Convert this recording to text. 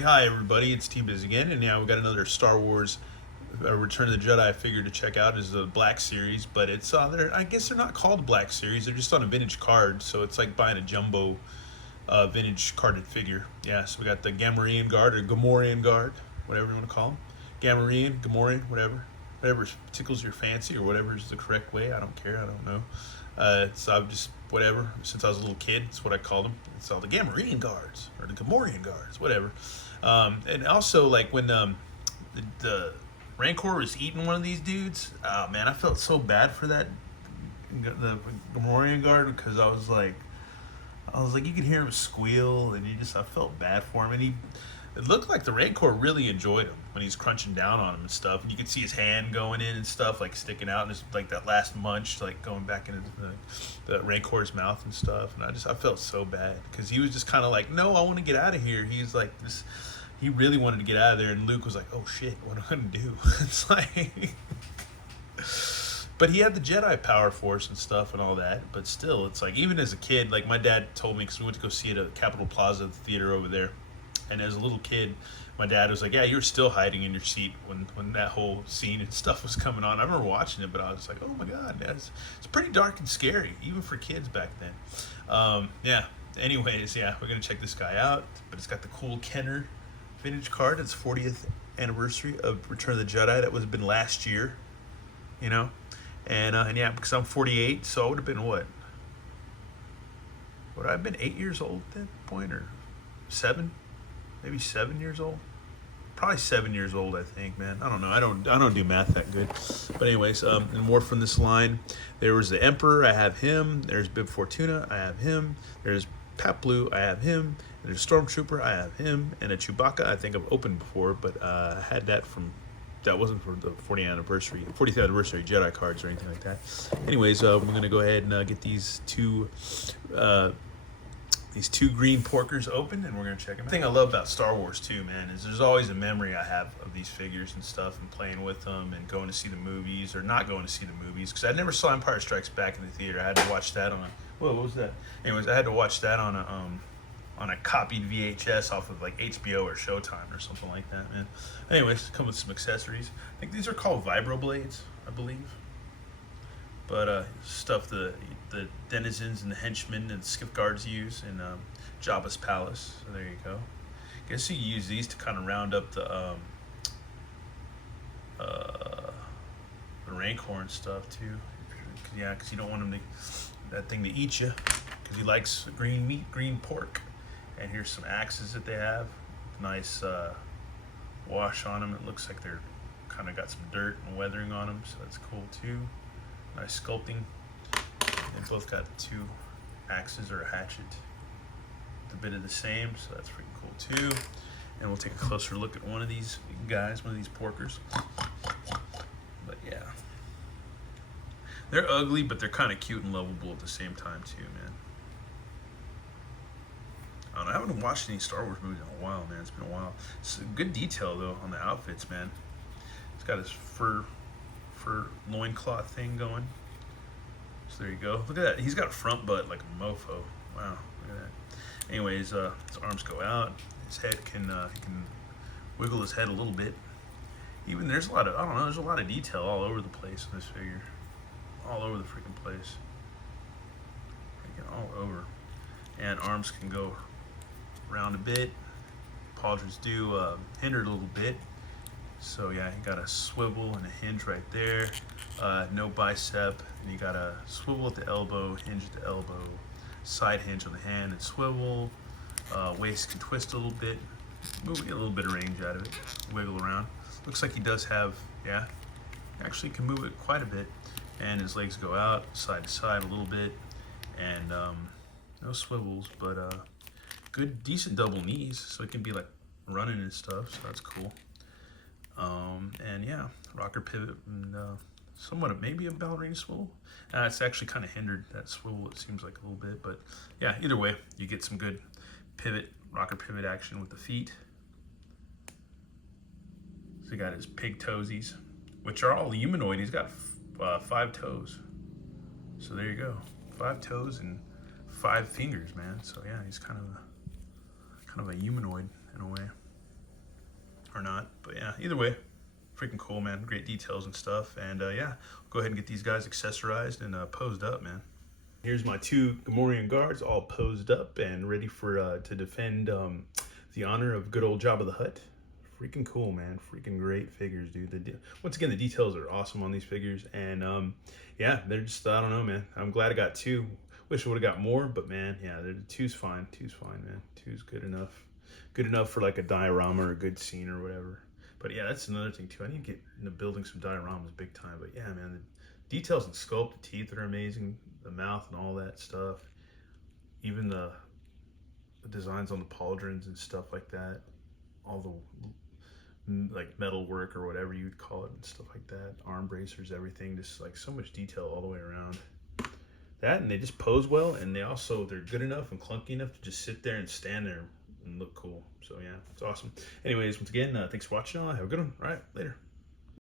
Hi everybody, it's T-Biz again, and now we got another Star Wars Return of the Jedi figure to check out. Is the Black Series, but it's I guess they're not called Black Series. They're just on a vintage card, so it's like buying a jumbo vintage carded figure. Yeah, so we got the Gamorrean Guard or Gamorrean Guard, whatever you want to call them. Gamorrean, Gamorrean, whatever tickles your fancy or whatever is the correct way. I don't care. I don't know. So I've just whatever since I was a little kid. It's what I called them. It's all the Gamorrean Guards or the Gamorrean Guards, whatever. And also like when the Rancor was eating one of these dudes. Oh man, I felt so bad for the Gamorrean Guard because I was like, you could hear him squeal, and I felt bad for him, and it looked like the Rancor really enjoyed him when he's crunching down on him and stuff, and you could see his hand going in and stuff, like sticking out, and just like that last munch, like going back into the Rancor's mouth and stuff, and I felt so bad because he was just kind of like, no, I want to get out of here. He's like this. He really wanted to get out of there, and Luke was like, "Oh shit, what am I gonna do?" It's like, but he had the Jedi power force and stuff and all that. But still, it's like even as a kid, like my dad told me because we went to go see it at Capitol Plaza, the theater over there. And as a little kid, my dad was like, "Yeah, you were still hiding in your seat when that whole scene and stuff was coming on." I remember watching it, but I was like, "Oh my god, it's pretty dark and scary, even for kids back then." Yeah. Anyways, yeah, we're gonna check this guy out. But it's got the cool Kenner vintage card. It's 40th anniversary of Return of the Jedi. That was been last year, you know. And yeah, because I'm 48, so I would have been what? Would I have been 8 years old at that point, or 7? Maybe 7 years old. Probably 7 years old, I think, man. I don't know. I don't do math that good. But anyways, and more from this line. There was the Emperor. I have him. There's Bib Fortuna. I have him. There's Pat Blue. I have him. And there's Stormtrooper. I have him. And a Chewbacca. I think I've opened before, but I had that from. That wasn't for the 40th anniversary Jedi cards or anything like that. Anyways, we're gonna go ahead and get these two green porkers open, and we're gonna check them out. The thing I love about Star Wars too, man, is there's always a memory I have of these figures and stuff, and playing with them, and going to see the movies or not going to see the movies because I never saw Empire Strikes Back in the theater. I had to watch that on a what was that? Anyways, I had to watch that on a copied VHS off of like HBO or Showtime or something like that, man. Anyways, come with some accessories. I think these are called vibro blades, I believe. But stuff the denizens and the henchmen and skiff guards use in Jabba's palace. So there you go. Guess you use these to kind of round up the Rancor and stuff too. Yeah, because you don't want that thing to eat you, because he likes green meat, green pork. And here's some axes that they have. Nice wash on them. It looks like they're kind of got some dirt and weathering on them, so that's cool too. Nice sculpting. They both got 2 axes or a hatchet. It's a bit of the same, so that's pretty cool too. And we'll take a closer look at one of these guys, one of these porkers. But yeah. They're ugly, but they're kind of cute and lovable at the same time too, man. I don't know, I haven't watched any Star Wars movies in a while, man. It's been a while. It's a good detail though on the outfits, man. He's got his fur loincloth thing going. So there you go. Look at that. He's got a front butt like a mofo. Wow, look at that. Anyways, his arms go out. His head he can wiggle his head a little bit. Even there's a lot of detail all over the place in this figure. All over the freaking place. Freaking all over. And arms can go around a bit. Pauldrons do hinder it a little bit. So yeah, you got a swivel and a hinge right there. No bicep. And you got a swivel at the elbow, hinge at the elbow, side hinge on the hand and swivel. Waist can twist a little bit. Get a little bit of range out of it. Wiggle around. Looks like he does have, yeah, actually can move it quite a bit. And his legs go out side to side a little bit. And no swivels, but good, decent double knees. So it can be like running and stuff, so that's cool. And yeah, rocker pivot and somewhat maybe a ballerina swivel. It's actually kind of hindered, that swivel, it seems like a little bit, but yeah, either way, you get some good rocker pivot action with the feet. So he got his pig toesies, which are all humanoid. He's got 5 toes. So there you go, 5 toes and 5 fingers, man. So yeah, he's kind of a humanoid in a way. or not. But yeah, either way, freaking cool, man. Great details and stuff. And yeah, go ahead and get these guys accessorized and posed up, man. Here's my 2 Gamorrean guards all posed up and ready for to defend the honor of good old Jabba the Hutt. Freaking cool, man. Freaking great figures, dude. Once again, the details are awesome on these figures. And yeah, they're just, I don't know, man. I'm glad I got 2. Wish I would have got more, but man, yeah, 2's fine. 2's fine, man. 2's good enough. Good enough for like a diorama or a good scene or whatever. But yeah, that's another thing too. I need to get into building some dioramas big time. But yeah, man, the details and sculpt, the teeth are amazing, the mouth and all that stuff. Even the designs on the pauldrons and stuff like that. All the like metal work or whatever you'd call it and stuff like that. Arm bracers, everything. Just like so much detail all the way around. That, and they just pose well, and they're good enough and clunky enough to just sit there and stand there and look cool. So yeah, it's awesome. Anyways, once again, thanks for watching. Have a good one. All right, later.